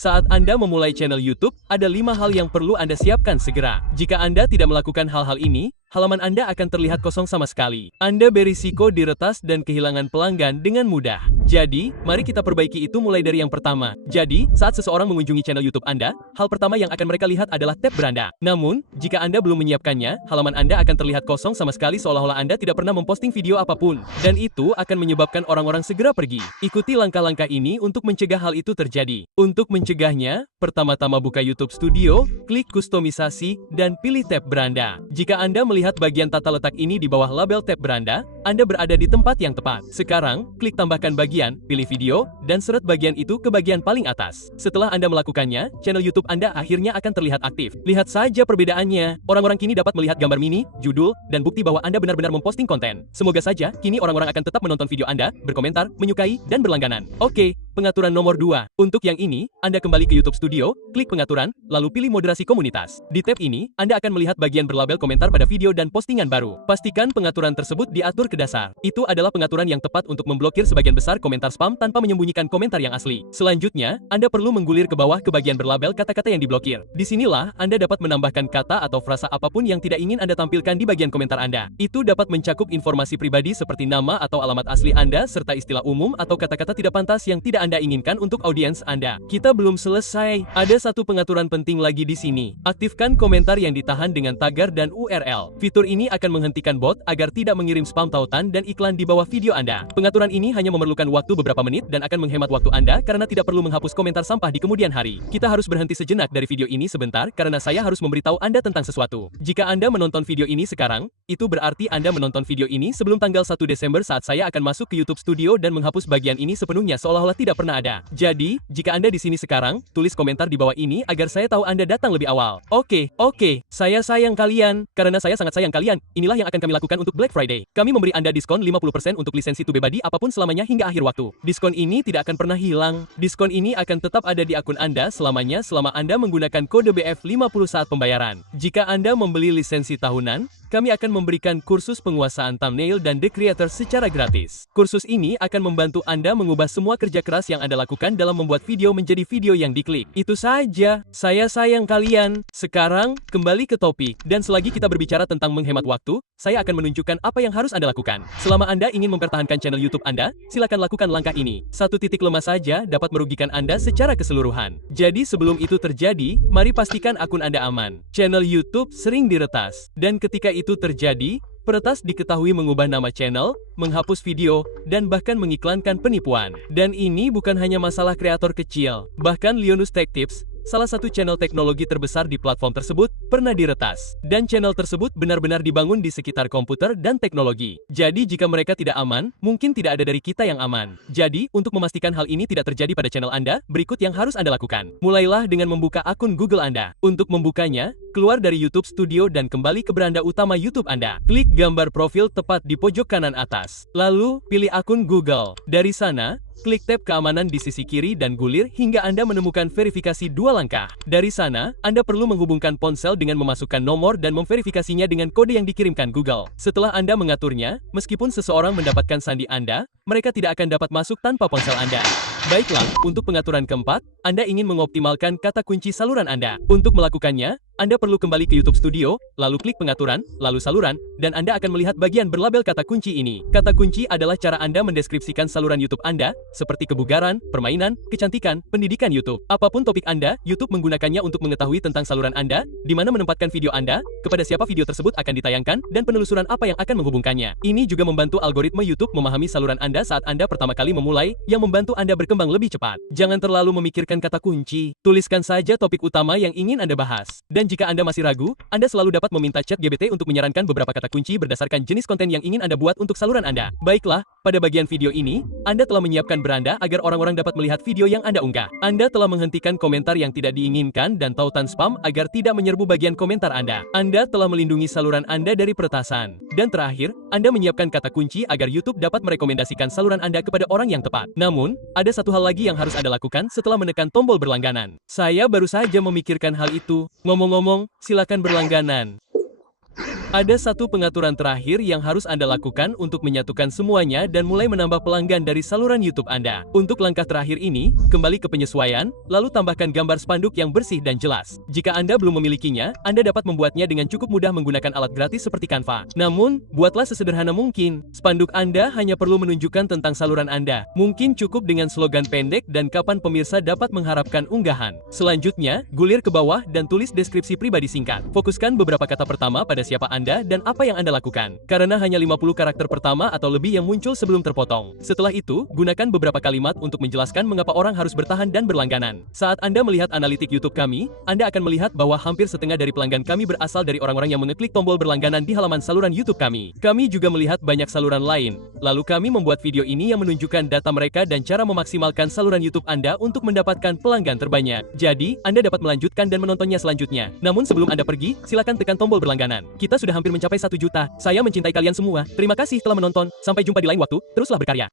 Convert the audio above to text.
Saat Anda memulai channel YouTube, ada 5 hal yang perlu Anda siapkan segera. Jika Anda tidak melakukan hal-hal ini, halaman Anda akan terlihat kosong sama sekali. Anda berisiko diretas dan kehilangan pelanggan dengan mudah. Jadi, mari kita perbaiki itu mulai dari yang pertama. Jadi, saat seseorang mengunjungi channel YouTube Anda, hal pertama yang akan mereka lihat adalah tab beranda. Namun, jika Anda belum menyiapkannya, halaman Anda akan terlihat kosong sama sekali seolah-olah Anda tidak pernah memposting video apapun. Dan itu akan menyebabkan orang-orang segera pergi. Ikuti langkah-langkah ini untuk mencegah hal itu terjadi. Untuk mencegahnya, pertama-tama buka YouTube Studio, klik kustomisasi, dan pilih tab beranda. Jika Anda melihat bagian tata letak ini di bawah label tab beranda, Anda berada di tempat yang tepat. Sekarang, klik tambahkan bagian, pilih video, dan seret bagian itu ke bagian paling atas. Setelah Anda melakukannya, channel YouTube Anda akhirnya akan terlihat aktif. Lihat saja perbedaannya. Orang-orang kini dapat melihat gambar mini, judul, dan bukti bahwa Anda benar-benar memposting konten. Semoga saja, kini orang-orang akan tetap menonton video Anda, berkomentar, menyukai, dan berlangganan. Oke, pengaturan nomor 2. Untuk yang ini, Anda kembali ke YouTube Studio, klik pengaturan, lalu pilih moderasi komunitas. Di tab ini, Anda akan melihat bagian berlabel komentar pada video dan postingan baru. Pastikan pengaturan tersebut diatur ke dasar. Itu adalah pengaturan yang tepat untuk memblokir sebagian besar komentar spam tanpa menyembunyikan komentar yang asli. Selanjutnya, Anda perlu menggulir ke bawah ke bagian berlabel kata-kata yang diblokir. Disinilah, Anda dapat menambahkan kata atau frasa apapun yang tidak ingin Anda tampilkan di bagian komentar Anda. Itu dapat mencakup informasi pribadi seperti nama atau alamat asli Anda, serta istilah umum atau kata-kata tidak pantas yang tidak Anda inginkan untuk audiens Anda. Kita belum selesai. Ada satu pengaturan penting lagi di sini. Aktifkan komentar yang ditahan dengan tagar dan URL. Fitur ini akan menghentikan bot agar tidak mengirim spam tautan dan iklan di bawah video Anda. Pengaturan ini hanya memerlukan waktu beberapa menit dan akan menghemat waktu Anda karena tidak perlu menghapus komentar sampah di kemudian hari. Kita harus berhenti sejenak dari video ini sebentar karena saya harus memberitahu Anda tentang sesuatu. Jika Anda menonton video ini sekarang, itu berarti Anda menonton video ini sebelum tanggal 1 Desember saat saya akan masuk ke YouTube Studio dan menghapus bagian ini sepenuhnya seolah-olah tidak pernah ada. Jadi, jika Anda di sini sekarang, tulis komentar di bawah ini agar saya tahu Anda datang lebih awal. Oke, saya sayang kalian. Karena saya sangat sayang kalian, inilah yang akan kami lakukan untuk Black Friday. Kami memberi Anda diskon 50% untuk lisensi Tubebuddy apapun selamanya hingga akhir waktu. Diskon ini tidak akan pernah hilang. Diskon ini akan tetap ada di akun Anda selamanya selama Anda menggunakan kode BF50 saat pembayaran. Jika Anda membeli lisensi tahunan, kami akan memberikan kursus penguasaan thumbnail dan The Creator secara gratis. Kursus ini akan membantu Anda mengubah semua kerja keras yang Anda lakukan dalam membuat video menjadi video yang diklik. Itu saja. Saya sayang kalian. Sekarang, kembali ke topik. Dan selagi kita berbicara tentang menghemat waktu, saya akan menunjukkan apa yang harus Anda lakukan. Selama Anda ingin mempertahankan channel YouTube Anda, silakan lakukan langkah ini. Satu titik lemah saja dapat merugikan Anda secara keseluruhan. Jadi sebelum itu terjadi, mari pastikan akun Anda aman. Channel YouTube sering diretas. Dan ketika itu terjadi, peretas diketahui mengubah nama channel, menghapus video, dan bahkan mengiklankan penipuan. Dan ini bukan hanya masalah kreator kecil. Bahkan Linus Tech Tips, salah satu channel teknologi terbesar di platform tersebut, pernah diretas. Dan channel tersebut benar-benar dibangun di sekitar komputer dan teknologi. Jadi jika mereka tidak aman, mungkin tidak ada dari kita yang aman. Jadi, untuk memastikan hal ini tidak terjadi pada channel Anda, berikut yang harus Anda lakukan. Mulailah dengan membuka akun Google Anda. Untuk membukanya, keluar dari YouTube Studio dan kembali ke beranda utama YouTube Anda. Klik gambar profil tepat di pojok kanan atas. Lalu, pilih akun Google. Dari sana, klik tab keamanan di sisi kiri dan gulir hingga Anda menemukan verifikasi 2 langkah. Dari sana, Anda perlu menghubungkan ponsel dengan memasukkan nomor dan memverifikasinya dengan kode yang dikirimkan Google. Setelah Anda mengaturnya, meskipun seseorang mendapatkan sandi Anda, mereka tidak akan dapat masuk tanpa ponsel Anda. Baiklah, untuk pengaturan keempat, Anda ingin mengoptimalkan kata kunci saluran Anda. Untuk melakukannya, Anda perlu kembali ke YouTube Studio, lalu klik pengaturan, lalu saluran, dan Anda akan melihat bagian berlabel kata kunci ini. Kata kunci adalah cara Anda mendeskripsikan saluran YouTube Anda, seperti kebugaran, permainan, kecantikan, pendidikan YouTube. Apapun topik Anda, YouTube menggunakannya untuk mengetahui tentang saluran Anda, di mana menempatkan video Anda, kepada siapa video tersebut akan ditayangkan, dan penelusuran apa yang akan menghubungkannya. Ini juga membantu algoritma YouTube memahami saluran Anda saat Anda pertama kali memulai, yang membantu Anda berkembang lebih cepat. Jangan terlalu memikirkan kata kunci. Tuliskan saja topik utama yang ingin Anda bahas. Dan jika Anda masih ragu, Anda selalu dapat meminta ChatGPT untuk menyarankan beberapa kata kunci berdasarkan jenis konten yang ingin Anda buat untuk saluran Anda. Baiklah, pada bagian video ini, Anda telah menyiapkan beranda agar orang-orang dapat melihat video yang Anda unggah. Anda telah menghentikan komentar yang tidak diinginkan dan tautan spam agar tidak menyerbu bagian komentar Anda. Anda telah melindungi saluran Anda dari peretasan. Dan terakhir, Anda menyiapkan kata kunci agar YouTube dapat merekomendasikan saluran Anda kepada orang yang tepat. Namun, ada satu hal lagi yang harus Anda lakukan setelah menekan tombol berlangganan. Saya baru saja memikirkan hal itu. Ngomong-ngomong, silakan berlangganan. Ada satu pengaturan terakhir yang harus Anda lakukan untuk menyatukan semuanya dan mulai menambah pelanggan dari saluran YouTube Anda. Untuk langkah terakhir ini, kembali ke penyesuaian, lalu tambahkan gambar spanduk yang bersih dan jelas. Jika Anda belum memilikinya, Anda dapat membuatnya dengan cukup mudah menggunakan alat gratis seperti Canva. Namun, buatlah sesederhana mungkin. Spanduk Anda hanya perlu menunjukkan tentang saluran Anda. Mungkin cukup dengan slogan pendek dan kapan pemirsa dapat mengharapkan unggahan. Selanjutnya, gulir ke bawah dan tulis deskripsi pribadi singkat. Fokuskan beberapa kata pertama pada siapa Anda dan apa yang Anda lakukan. Karena hanya 50 karakter pertama atau lebih yang muncul sebelum terpotong. Setelah itu, gunakan beberapa kalimat untuk menjelaskan mengapa orang harus bertahan dan berlangganan. Saat Anda melihat analitik YouTube kami, Anda akan melihat bahwa hampir setengah dari pelanggan kami berasal dari orang-orang yang mengeklik tombol berlangganan di halaman saluran YouTube kami. Kami juga melihat banyak saluran lain. Lalu kami membuat video ini yang menunjukkan data mereka dan cara memaksimalkan saluran YouTube Anda untuk mendapatkan pelanggan terbanyak. Jadi, Anda dapat melanjutkan dan menontonnya selanjutnya. Namun sebelum Anda pergi, silakan tekan tombol berlangganan. Kita sudah hampir mencapai 1 juta. Saya mencintai kalian semua. Terima kasih telah menonton. Sampai jumpa di lain waktu. Teruslah berkarya.